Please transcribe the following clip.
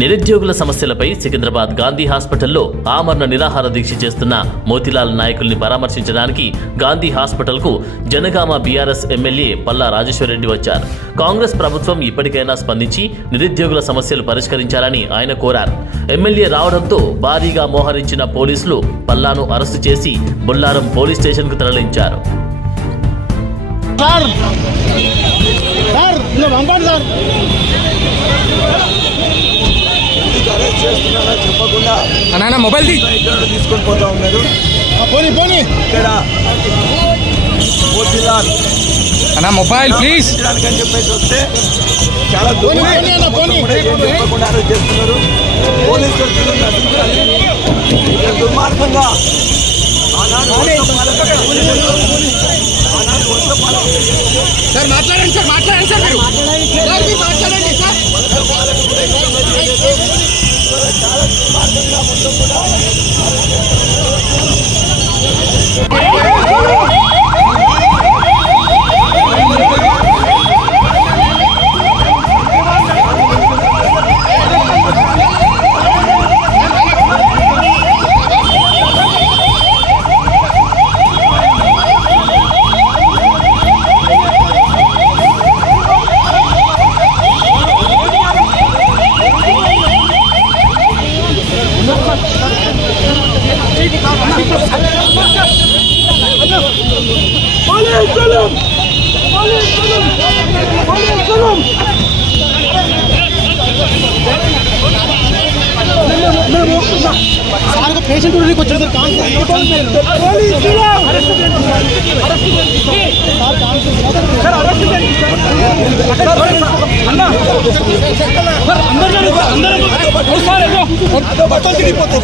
నిరుద్యోగుల సమస్యలపై సికింద్రాబాద్ గాంధీ హాస్పిటల్లో ఆమరణ నిరాహార దీక్ష చేస్తున్న మోతిలాల్ నాయకుల్ని పరామర్శించడానికి గాంధీ హాస్పిటల్కు జనగామ బీఆర్ఎస్ ఎమ్మెల్యే పల్లా రాజేశ్వరరెడ్డి వచ్చారు. కాంగ్రెస్ ప్రభుత్వం ఇప్పటికైనా స్పందించి నిరుద్యోగుల సమస్యలు పరిష్కరించాలని ఆయన కోరారు. ఎమ్మెల్యే రావడంతో భారీగా మోహరించిన పోలీసులు పల్లాను అరెస్టు చేసి బొల్లారం పోలీస్ స్టేషన్కు తరలించారు. అన్న మొబైల్ తీసుకొని పోతా ఉన్నారు. ఇక్కడ మోతిలాల్ అన్న మొబైల్ ప్లీజ్ అని చెప్పేసి వస్తే చాలా చెప్పకుండా చేస్తున్నారు. పోలీసులు దుర్మార్గంగా సార్ మాట్లాడండి సార్ మాట్లాడండి సార్ పేషెంట్ వచ్చారు బట్టలు తిరిగిపోతాయి.